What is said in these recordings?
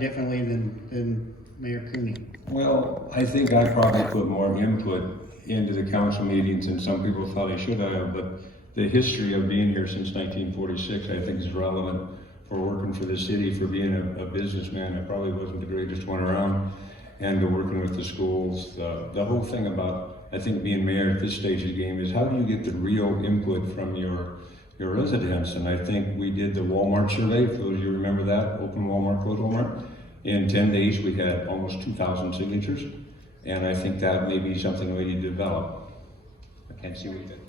differently than Mayor Cooney? Well, I think I probably put more input into the council meetings than some people thought I should have, but the history of being here since 1946, I think is relevant for working for the city, for being a businessman. I probably wasn't the greatest one around, and to working with the schools. The whole thing about, I think, being mayor at this stage of the game is how do you get the real input from your residents? And I think we did the Walmart survey, for those of you who remember that, open Walmart, close Walmart. In 10 days, we had almost 2,000 signatures, and I think that may be something we need to develop. I can't see what you did.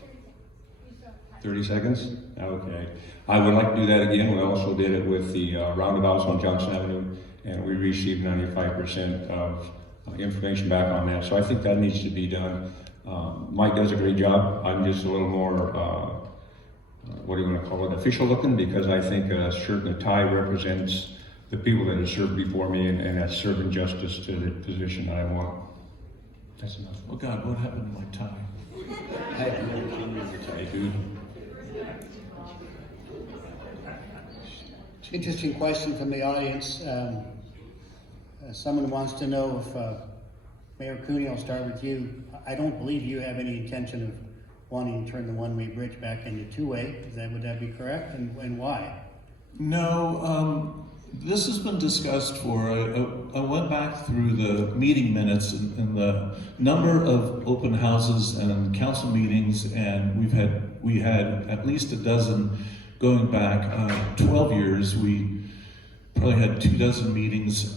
30 seconds? Okay. I would like to do that again. We also did it with the roundabouts on Johnson Avenue, and we received 95% of information back on that. So I think that needs to be done. Mike does a great job. I'm just a little more, what do you want to call it, official looking, because I think a shirt and a tie represents the people that have served before me and have served in justice to the position I want. That's enough. Oh God, what happened to my tie? I have never seen you with a tie, dude. Interesting question from the audience. Someone wants to know if, Mayor Cooney, I'll start with you. I don't believe you have any intention of wanting to turn the one-way bridge back into two-way. Would that be correct? And why? No, this has been discussed I went back through the meeting minutes and the number of open houses and council meetings, and we had at least a dozen going back 12 years. We probably had 24 meetings.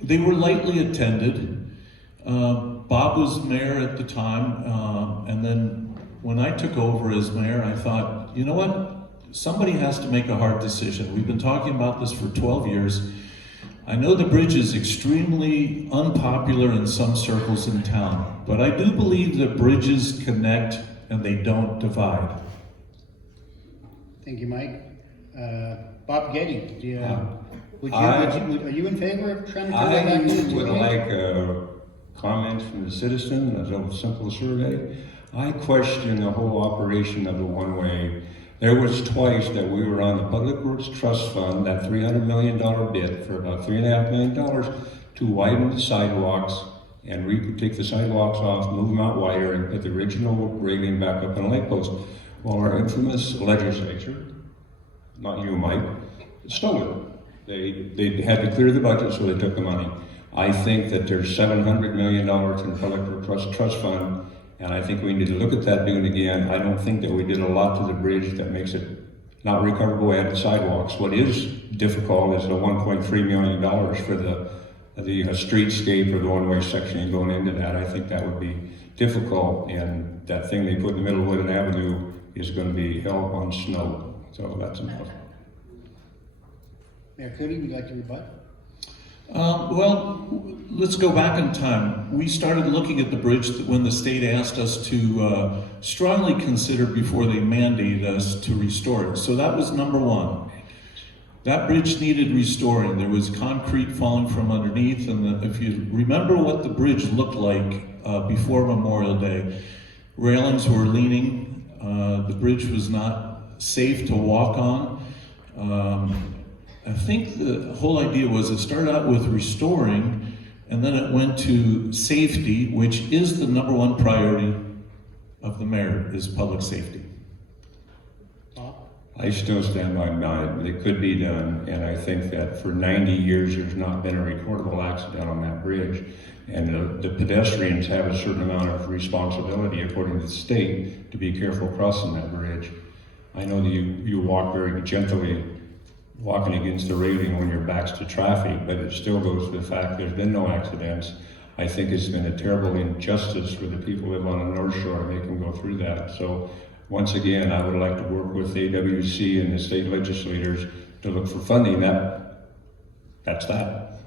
They were lightly attended. Bob was mayor at the time, and then when I took over as mayor, I thought, you know what? Somebody has to make a hard decision. We've been talking about this for 12 years. I know the bridge is extremely unpopular in some circles in town, but I do believe that bridges connect and they don't divide. Thank you, Mike. Bob Goedde, are you in favor of trying to turn that back into I would two-way? like comments from the citizen, as a simple survey. I question the whole operation of the one-way. There was twice that we were on the Public Works Trust Fund, that $300 million bid for about $3.5 million to widen the sidewalks and we could take the sidewalks off, move them out wider, and put the original railing back up on a light post. Well, our infamous legislature, not you, Mike, stole it. They had to clear the budget, so they took the money. I think that there's $700 million in the Public Works Trust Fund, and I think we need to look at that doing again. I don't think that we did a lot to the bridge that makes it not recoverable at the sidewalks. What is difficult is the $1.3 million for the streetscape or the one-way section going into that. I think that would be difficult, and that thing they put in the middle of Woodland Avenue is going to be hell on snow. So that's enough. Mayor Cooney, would you like to rebut? Well, let's go back in time. We started looking at the bridge when the state asked us to strongly consider before they mandated us to restore it. So that was number one. That bridge needed restoring. There was concrete falling from underneath, and if you remember what the bridge looked like before Memorial Day, railings were leaning. The bridge was not safe to walk on. I think the whole idea was it started out with restoring, and then it went to safety, which is the number one priority of the mayor, is public safety. I still stand by mine. It could be done, and I think that for 90 years there's not been a recordable accident on that bridge. And the pedestrians have a certain amount of responsibility, according to the state, to be careful crossing that bridge. I know that you walk very gently, walking against the railing when your back's to traffic, but it still goes to the fact there's been no accidents. I think it's been a terrible injustice for the people who live on the North Shore to make them go through that. So once again, I would like to work with the AWC and the state legislators to look for funding. That's that.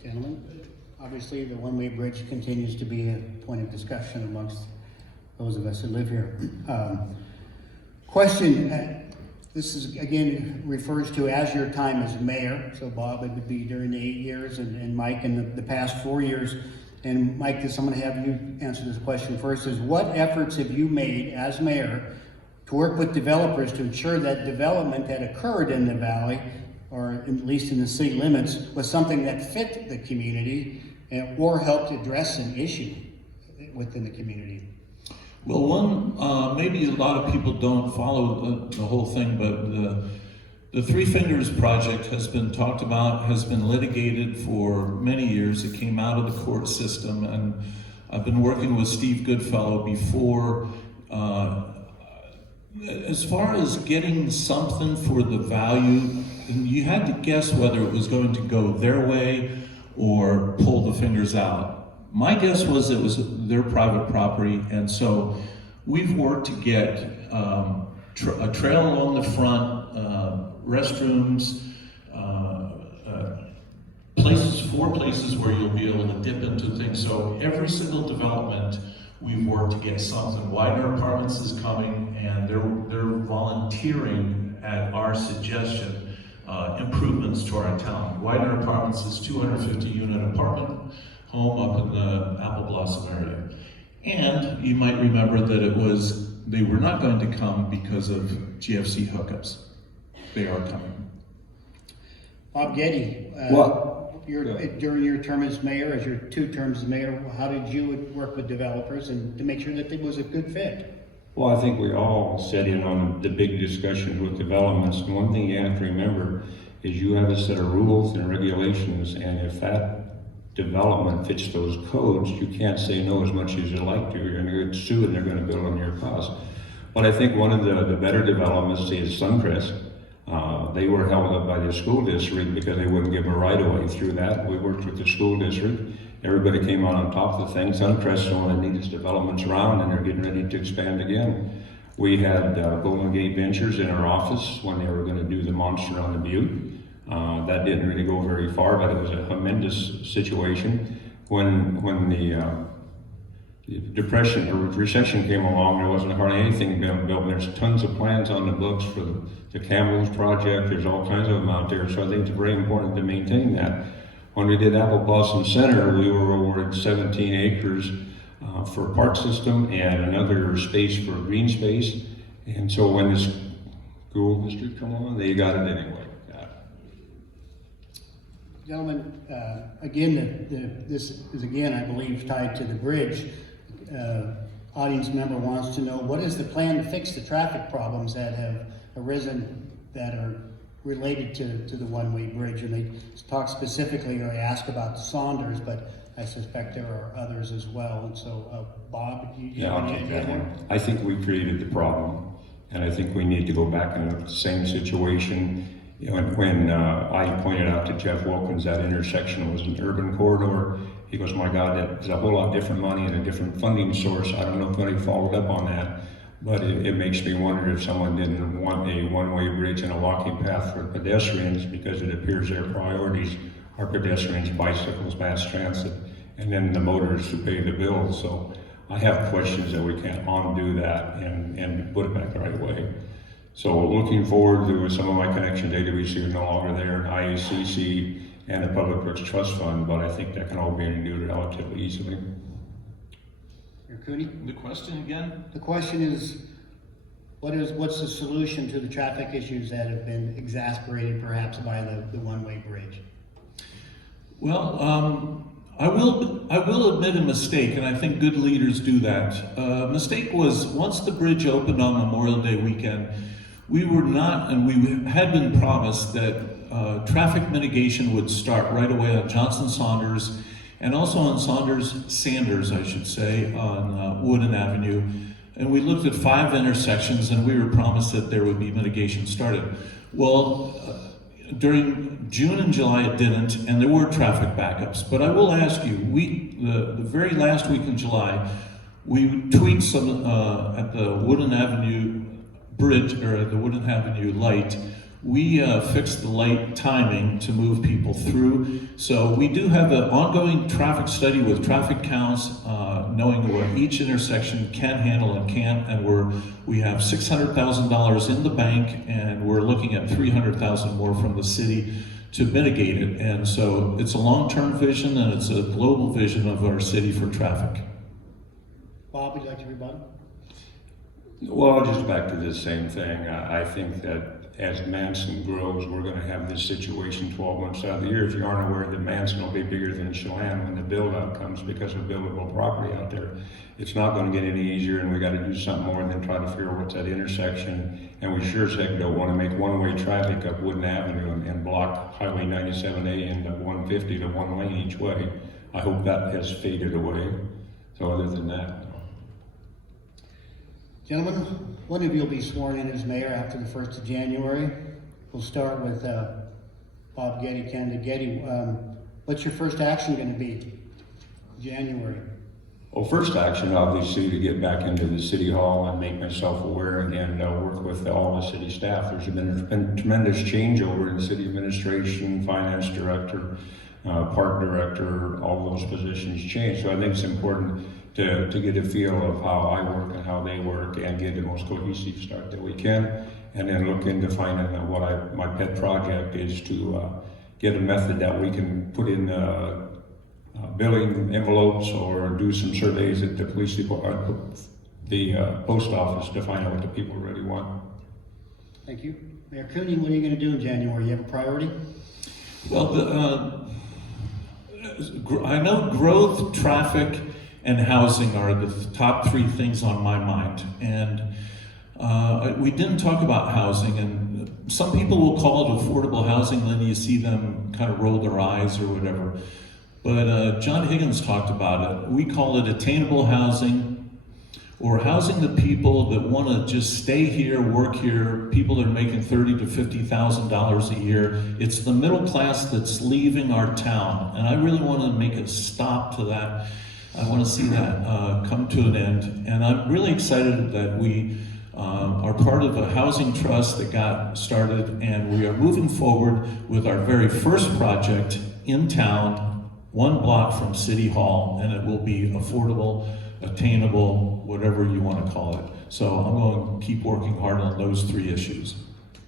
Gentlemen, obviously the one-way bridge continues to be a point of discussion amongst those of us who live here. Question. This is, again, refers to as your time as mayor. So Bob, it would be during the 8 years, and Mike in the past 4 years. And Mike, I'm going to have you answer this question first, is what efforts have you made as mayor to work with developers to ensure that development that occurred in the valley or at least in the city limits, was something that fit the community or helped address an issue within the community? Well, one, maybe a lot of people don't follow the whole thing, but the Three Fingers project has been talked about, has been litigated for many years. It came out of the court system, and I've been working with Steve Goodfellow before. As far as getting something for the value, you had to guess whether it was going to go their way or pull the fingers out. My guess was it was their private property, and so we've worked to get a trail along the front, restrooms, four places where you'll be able to dip into things. So every single development, we've worked to get something. Widener Apartments is coming, and they're volunteering at our suggestion improvements to our town. Widener Apartments is 250 unit apartment home up in the Apple Blossom area. And you might remember that they were not going to come because of GFC hookups. They are coming. Bob Goedde, during your term as mayor, as your 2 terms as mayor, how did you work with developers and to make sure that it was a good fit? Well, I think we all set in on the big discussions with developments. And one thing you have to remember is you have a set of rules and regulations, and if that development fits those codes, you can't say no as much as you like to. You're going to get sued and they're going to build on your cost. But I think one of the better developments is Suncrest. They were held up by the school district because they wouldn't give a right-of-way through that. We worked with the school district. Everybody came on top of the thing. Suncrest is one of the neatest developments around, and they're getting ready to expand again. We had Golden Gate Ventures in our office when they were going to do the monster on the Butte. That didn't really go very far, but it was a tremendous situation. When the depression or recession came along, there wasn't hardly anything being built. There's tons of plans on the books for the Campbell's project. There's all kinds of them out there. So I think it's very important to maintain that. When we did Apple Blossom Center, we were awarded 17 acres for a park system and another space for green space. And so when the school district come on, they got it anyway. Gentlemen, again, this is again, I believe, tied to the bridge. Audience member wants to know, what is the plan to fix the traffic problems that have arisen that are related to the one-way bridge? And they talk specifically, or they ask about Saunders, but I suspect there are others as well. And so, Bob, I'll take that one. I think we created the problem, and I think we need to go back and look at the same situation. You know, when I pointed out to Jeff Wilkins that intersection was an urban corridor, he goes, my God, that's a whole lot different money and a different funding source. I don't know if anybody followed up on that, but it makes me wonder if someone didn't want a one-way bridge and a walking path for pedestrians, because it appears their priorities are pedestrians, bicycles, mass transit, and then the motorists who pay the bill. So I have questions that we can't undo that and put it back the right way. So looking forward to some of my connection AWC are no longer there, IACC and the Public Works Trust Fund, but I think that can all be renewed relatively easily. Mayor Cooney? The question again? The question is, what's the solution to the traffic issues that have been exasperated perhaps by the one-way bridge? Well, I will admit a mistake, and I think good leaders do that. Mistake was, once the bridge opened on Memorial Day weekend, we were not, and we had been promised that traffic mitigation would start right away on Johnson Saunders, and also on Sanders, I should say, on Wooden Avenue. And we looked at 5 intersections, and we were promised that there would be mitigation started. Well, during June and July it didn't, and there were traffic backups. But I will ask you, the very last week in July, we tweaked some at the Wooden Avenue bridge, or at the Wooden Avenue light. We fixed the light timing to move people through. So we do have an ongoing traffic study with traffic counts, knowing what each intersection can handle and can't, and we have $600,000 in the bank, and we're looking at $300,000 more from the city to mitigate it. And so it's a long-term vision, and it's a global vision of our city for traffic. Bob, would you like to rebut? Well, just back to the same thing. I think that as Manson grows, we're gonna have this situation 12 months out of the year. If you aren't aware that Manson will be bigger than Chelan when the build out comes because of buildable property out there. It's not gonna get any easier, and we gotta do something more than try to figure out what's that intersection. And we sure as heck don't wanna make one-way traffic up Wooden Avenue and block Highway 97A and 150 to one lane each way. I hope that has faded away. So other than that, Gentlemen, one of you will be sworn in as mayor after the 1st of January. We'll start with Bob Goedde, candidate Goedde. What's your first action going to be? January. well, first action, obviously, to get back into the city hall and make myself aware and work with all the city staff. There's been tremendous changeover in city administration, finance director, park director, all those positions changed. So I think it's important to get a feel of how I work and how they work and get the most cohesive start that we can. And then look into finding what my pet project is to get a method that we can put in billing envelopes or do some surveys at the police department, the post office to find out what the people really want. Thank you. Mayor Cooney, what are you going to do in January? You have a priority? Well, I know growth, traffic, and housing are the top three things on my mind. And we didn't talk about housing, and some people will call it affordable housing, then you see them kind of roll their eyes or whatever. But John Higgins talked about it. We call it attainable housing, or housing the people that want to just stay here, work here, people that are making $30,000 to $50,000 a year. It's the middle class that's leaving our town, and I really want to make a stop to that. I want to see that come to an end, and I'm really excited that we are part of a housing trust that got started, and we are moving forward with our very first project in town, 1 block from City Hall, and it will be affordable, attainable, whatever you want to call it. So I'm going to keep working hard on those 3 issues.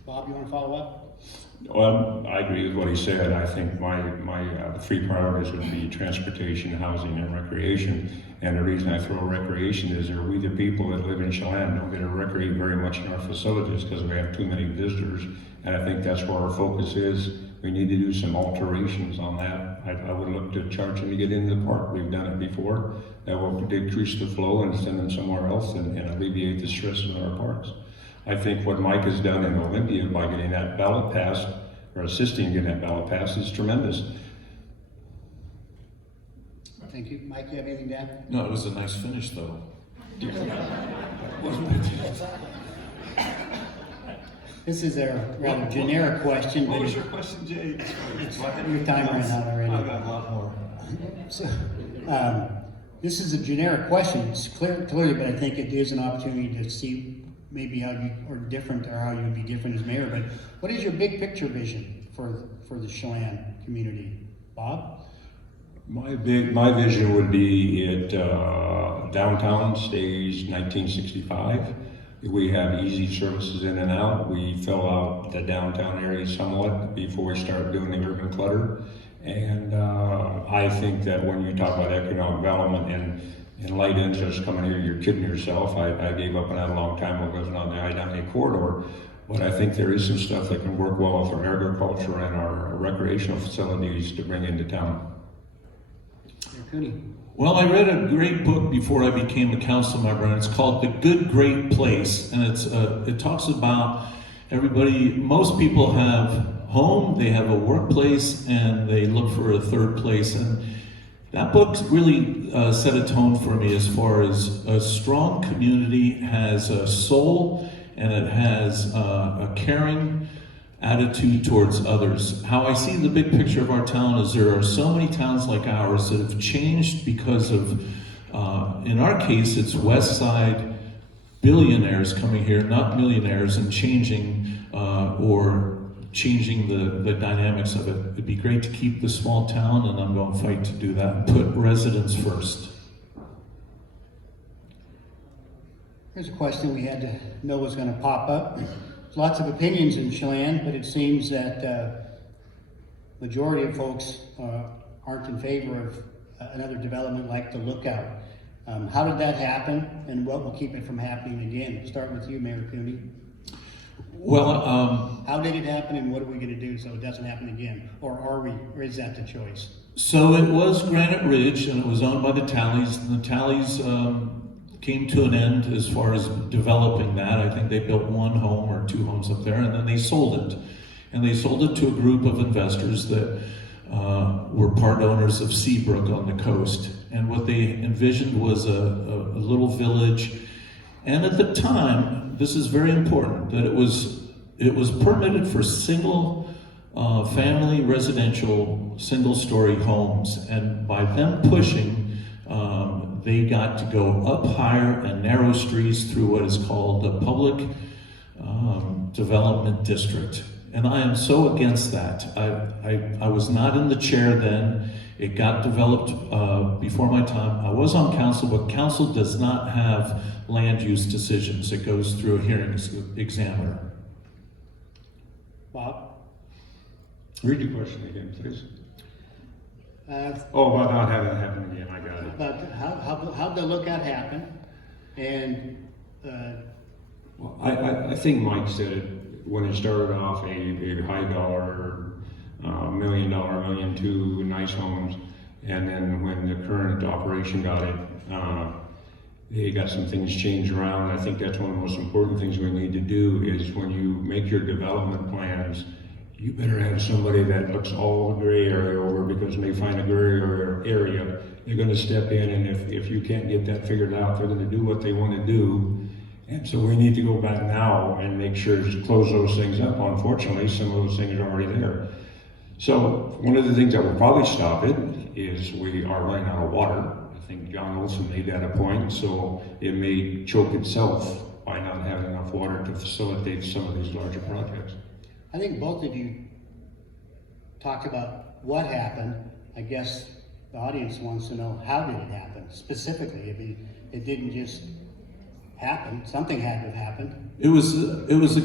Bob, you want to follow up? Well, I agree with what he said. I think my 3 priorities would be transportation, housing, and recreation. And the reason I throw recreation is that we, the people that live in Chelan, don't get to recreate very much in our facilities because we have too many visitors. And I think that's where our focus is. We need to do some alterations on that. I would look to charge them to get into the park. We've done it before. That will decrease the flow and send them somewhere else and alleviate the stress in our parks. I think what Mike has done in Olympia by getting that ballot passed, or assisting getting that ballot passed, is tremendous. Thank you. Mike, you have anything to add? No, it was a nice finish, though. This is a rather generic question. What but was your question, Jay? Your time ran out already. I've got a lot more. So, this is a generic question. It's clearly, but I think it is an opportunity to see maybe how you are different or how you would be different as mayor. But what is your big picture vision for the Chelan community, Bob? My vision would be it downtown stays 1965. We have easy services in and out. We fill out the downtown area somewhat before we start doing the urban clutter. And I think that when you talk about economic development and light interest coming here, you're kidding yourself. I gave up on that a long time ago. It wasn't on the I-90 corridor. But I think there is some stuff that can work well with our agriculture and our recreational facilities to bring into town. Mayor Cooney. Well, I read a great book before I became a council member, and it's called The Good Great Place. And it talks about most people have home, they have a workplace, and they look for a third place. And that book really set a tone for me as far as a strong community has a soul, and it has a caring attitude towards others. How I see the big picture of our town is there are so many towns like ours that have changed because of, in our case, it's West Side billionaires coming here, not millionaires, and changing the dynamics of it. It'd be great to keep the small town, and I'm going to fight to do that and put residents first. Here's a question we had to know was going to pop up. There's lots of opinions in Chelan, but it seems that majority of folks aren't in favor of another development like the Lookout. How did that happen, and what will keep it from happening again? Start with you, Mayor Cooney. Well, How did it happen, and what are we gonna do so it doesn't happen again? Or is that the choice? so it was Granite Ridge, and it was owned by the Tallies. And the Tallies came to an end as far as developing that. I think they built one home or two homes up there, and then they sold it. And they sold it to a group of investors that were part owners of Seabrook on the coast. And what they envisioned was a little village. And at the time, this is very important, that it was permitted for single family residential single-story homes. And by them pushing, they got to go up higher and narrow streets through what is called the public development district. And I am so against that. I was not in the chair then. It got developed before my time. I was on council, but council does not have land use decisions. It goes through a hearings examiner. Bob? Read your question again, please. Uh, About not having it happen again, I got it. About how'd the lookout happen? And, Well, I think Mike said it when it started off, a high dollar, $1 million, $1.2 million, nice homes. And then when the current operation got it, they got some things changed around. I think that's one of the most important things we need to do is when you make your development plans, you better have somebody that looks all the gray area over, because when they find a gray area, they're gonna step in, and if you can't get that figured out, they're gonna do what they wanna do. And so we need to go back now and make sure to close those things up. Unfortunately, some of those things are already there. So one of the things that will probably stop it is we are running out of water. I think John Olson made that a point, so it may choke itself by not having enough water to facilitate some of these larger projects. I think both of you talked about what happened. I guess the audience wants to know, how did it happen specifically? I mean, it didn't just happen. Something had to have happened. It was a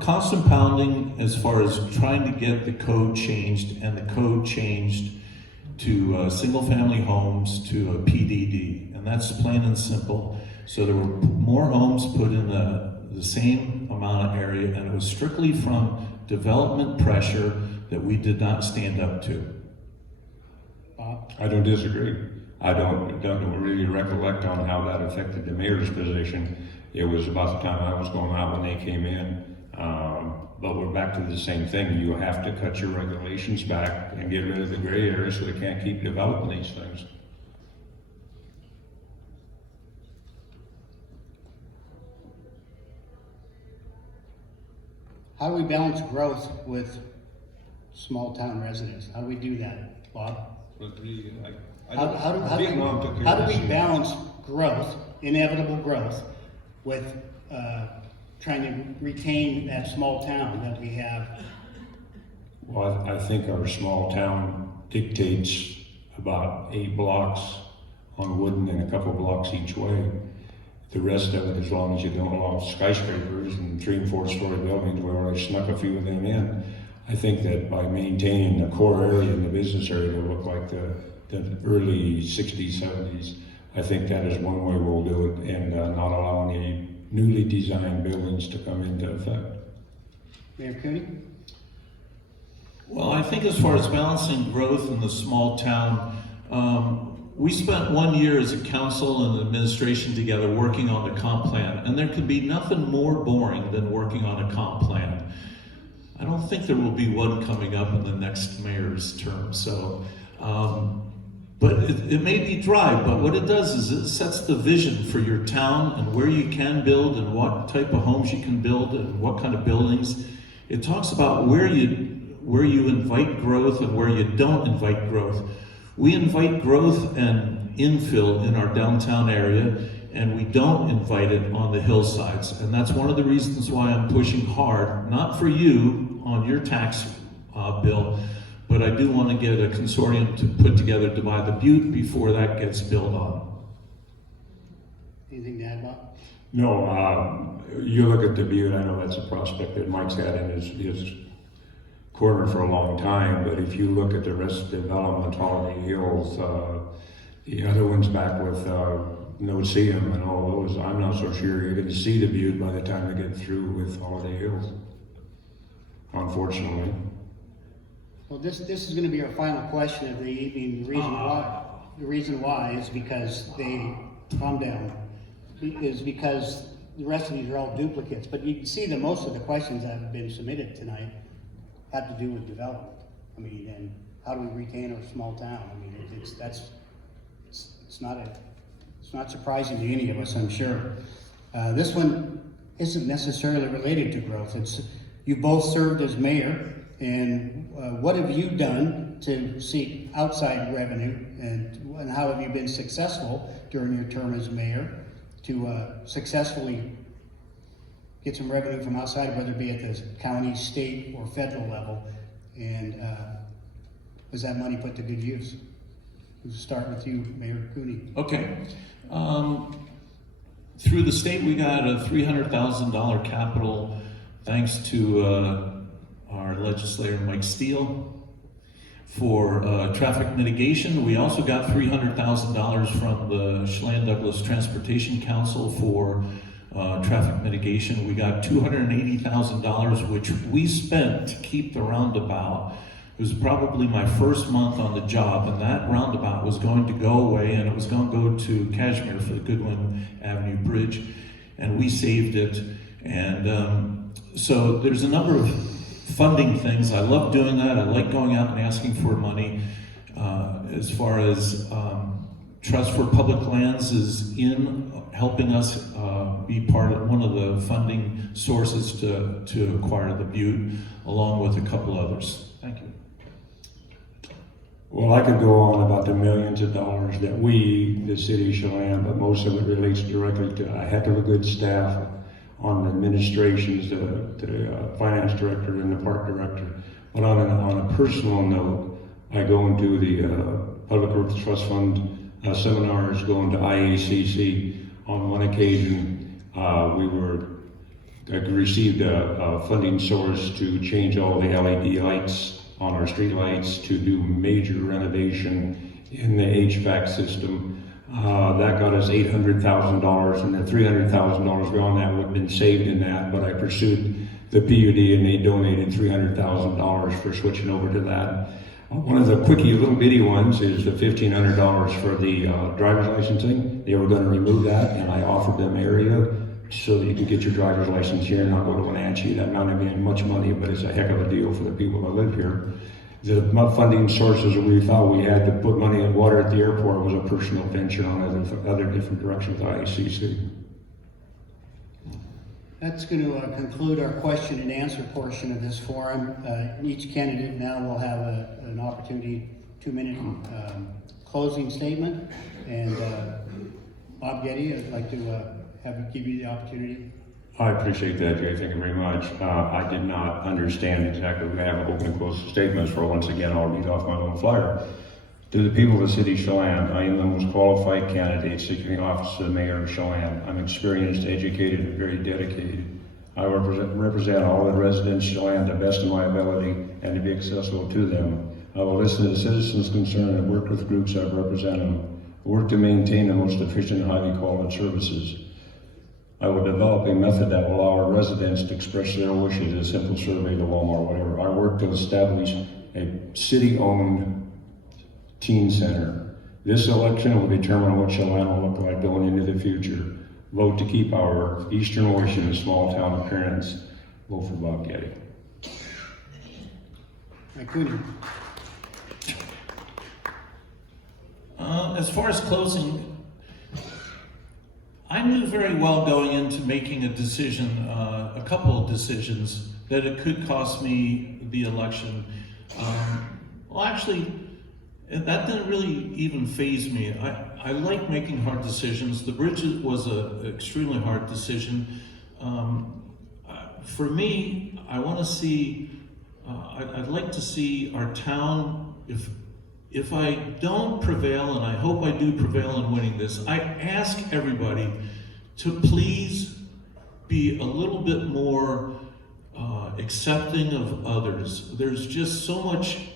constant pounding as far as trying to get the code changed, and the code changed to single-family homes to a PDD, and that's plain and simple. So there were more homes put in the same amount of area, and it was strictly from development pressure that we did not stand up to. Bob? I don't disagree. I don't really recollect on how that affected the mayor's position. It was about the time I was going out when they came in. But we're back to the same thing. You have to cut your regulations back and get rid of the gray area so they can't keep developing these things. How do we balance growth with small town residents? How do we do that, Bob? How do we balance growth, inevitable growth, with trying to retain that small town that we have? Well, I think our small town dictates about 8 blocks on Wooden and a couple blocks each way. The rest of it, as long as you don't allow skyscrapers and 3- and 4-story buildings, we already snuck a few of them in. I think that by maintaining the core area and the business area to look like the early 60s, 70s, I think that is one way we'll do it, and not allowing any newly designed buildings to come into effect. Mayor Cooney? Well, I think as far as balancing growth in the small town, we spent 1 year as a council and administration together working on the comp plan, and there could be nothing more boring than working on a comp plan. I don't think there will be one coming up in the next mayor's term, so, but it may be dry, but what it does is it sets the vision for your town and where you can build and what type of homes you can build and what kind of buildings. It talks about where you invite growth and where you don't invite growth. We invite growth and infill in our downtown area, and we don't invite it on the hillsides. And that's one of the reasons why I'm pushing hard, not for you on your tax bill, but I do want to get a consortium to put together to buy the butte before that gets built on. Anything to add, Bob? No, you look at the butte, I know that's a prospect that Mike's had in his corner for a long time, but if you look at the rest of the development, Holiday Hills, the other ones back with Noseum and all those, I'm not so sure you're going to see the butte by the time they get through with Holiday Hills. unfortunately. Well, this is gonna be our final question of the evening. The reason why is because calm down, is because the rest of these are all duplicates. But you can see that most of the questions that have been submitted tonight have to do with development. I mean, and how do we retain our small town? I mean, it's not surprising to any of us, I'm sure. This one isn't necessarily related to growth. You both served as mayor, and what have you done to seek outside revenue, and how have you been successful during your term as mayor to successfully get some revenue from outside, whether it be at the county, state, or federal level, and was that money put to good use? We'll start with you, Mayor Cooney. Okay. Through the state, we got a $300,000 capital, thanks to our legislator, Mike Steele, for traffic mitigation. We also got $300,000 from the Chelan Douglas Transportation Council for traffic mitigation. We got $280,000, which we spent to keep the roundabout. It was probably my first month on the job, and that roundabout was going to go away, and it was going to go to Kashmir for the Goodwin Avenue Bridge, and we saved it. And so there's a number of funding things. I love doing that. I like going out and asking for money. As far as Trust for Public Lands is in helping us be part of one of the funding sources to acquire the butte, along with a couple others. Thank you. Well, I could go on about the millions of dollars that we, the city of Chelan, but most of it relates directly to a heck of a good staff on the administrations, the finance director and the park director. But on a personal note, I go into the Public Works Trust Fund seminars, going to IACC. On one occasion, we received a funding source to change all the LED lights on our street lights, to do major renovation in the HVAC system. That got us $800,000, and the $300,000 beyond that would have been saved in that, but I pursued the PUD and they donated $300,000 for switching over to that. One of the quickie little bitty ones is the $1,500 for the driver's licensing. They were going to remove that, and I offered them area so that you can get your driver's license here and not go to Wenatchee. That might not be much money, but it's a heck of a deal for the people that live here. The funding sources that we thought we had to put money in water at the airport was a personal venture on other different directions with IACC. That's going to conclude our question and answer portion of this forum. Each candidate now will have an opportunity, 2-minute closing statement. And Bob Goedde, I'd like to give you the opportunity. I appreciate that, Jay. Thank you very much. I did not understand exactly what we have open and closed statements for. Once again, I'll read off my little flyer. To the people of the city of Chelan, I am the most qualified candidate seeking the office of the mayor of Chelan. I'm experienced, educated, and very dedicated. I represent all the residents of Chelan to the best of my ability and to be accessible to them. I will listen to the citizens' concern and work with groups that represent them. Work to maintain the most efficient, highly quality services. I will develop a method that will allow our residents to express their wishes, a simple survey to Walmart, whatever. I work to establish a city-owned teen center. This election will determine what Chelan will look like going into the future. Vote to keep our Eastern Ocean small town appearance. Vote for Bob Goedde. Mike Cooney. As far as closing, I knew very well going into making a decision, a couple of decisions, that it could cost me the election. Well, actually, that didn't really even faze me. I like making hard decisions. The bridge was an extremely hard decision. For me, I want to see, I'd like to see our town, if I don't prevail, and I hope I do prevail in winning this, I ask everybody to please be a little bit more accepting of others. There's just so much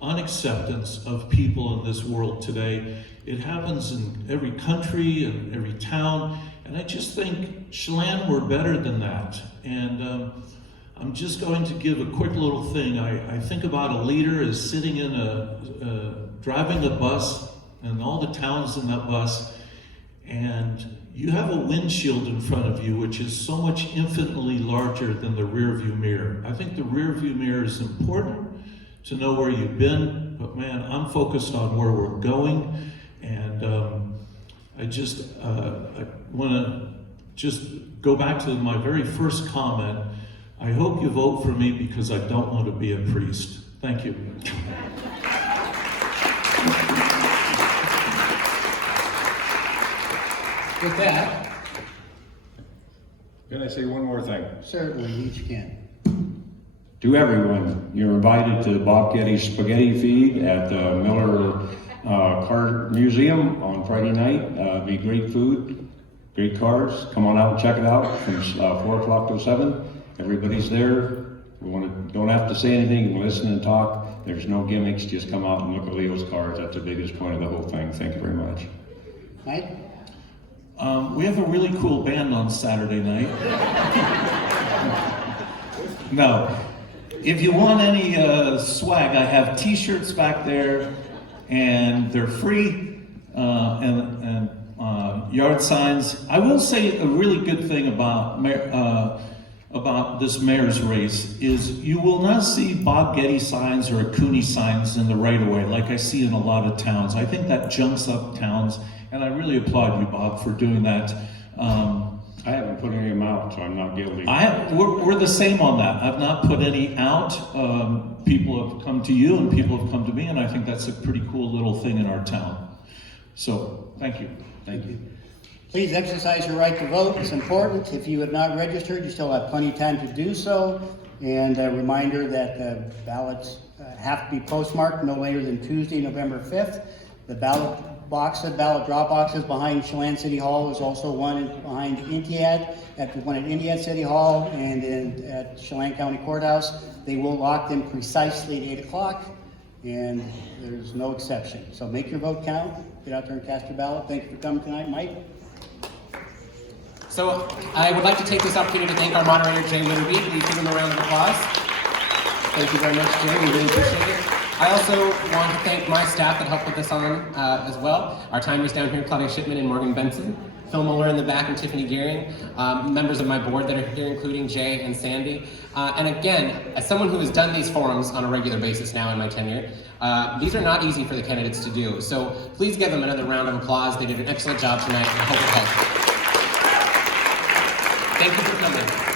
unacceptance of people in this world today. It happens in every country and every town, and I just think Chelan, we're better than that. And I'm just going to give a quick little thing. I think about a leader is sitting in driving a bus, and all the towns in that bus, and you have a windshield in front of you which is so much infinitely larger than the rear view mirror. I think the rear view mirror is important to know where you've been, but man, I'm focused on where we're going, and I want to just go back to my very first comment. I hope you vote for me because I don't want to be a priest. Thank you. With that, Can I say one more thing? certainly each can. To everyone, you're invited to Bob Goedde's Spaghetti Feed at the Miller Car Museum on Friday night. Be great food, great cars. Come on out and check it out from 4 o'clock till 7. Everybody's there. Don't have to say anything. You can listen and talk. There's no gimmicks. Just come out and look at Leo's cars. That's the biggest point of the whole thing. Thank you very much. Mike? We have a really cool band on Saturday night. No. If you want any swag, I have t-shirts back there, and they're free, and yard signs. I will say a really good thing about this mayor's race is you will not see Bob Goedde signs or Cooney signs in the right-of-way like I see in a lot of towns. I think that junks up towns, and I really applaud you, Bob, for doing that. I haven't put any of them out, so I'm not guilty. We're the same on that. I've not put any out. People have come to you and people have come to me, and I think that's a pretty cool little thing in our town. So, thank you. Thank you. Please exercise your right to vote. It's important. If you have not registered, you still have plenty of time to do so. And a reminder that ballots have to be postmarked no later than Tuesday, November 5th. The ballot drop boxes behind Chelan City Hall. There's also one behind Intiad, one at Intiad City Hall and at Chelan County Courthouse. They will lock them precisely at 8 o'clock, and there's no exception. So make your vote count. Get out there and cast your ballot. Thank you for coming tonight, Mike. So I would like to take this opportunity to thank our moderator, Jay Witherbee. Please give him a round of applause. Thank you very much, Jay. We really appreciate it. I also want to thank my staff that helped put this on as well. Our timers down here, Claudia Shipman and Morgan Benson. Phil Muller in the back and Tiffany Gearing. Members of my board that are here, including Jay and Sandy. And again, as someone who has done these forums on a regular basis now in my tenure, these are not easy for the candidates to do. So please give them another round of applause. They did an excellent job tonight, and I hope it helped. Thank you for coming.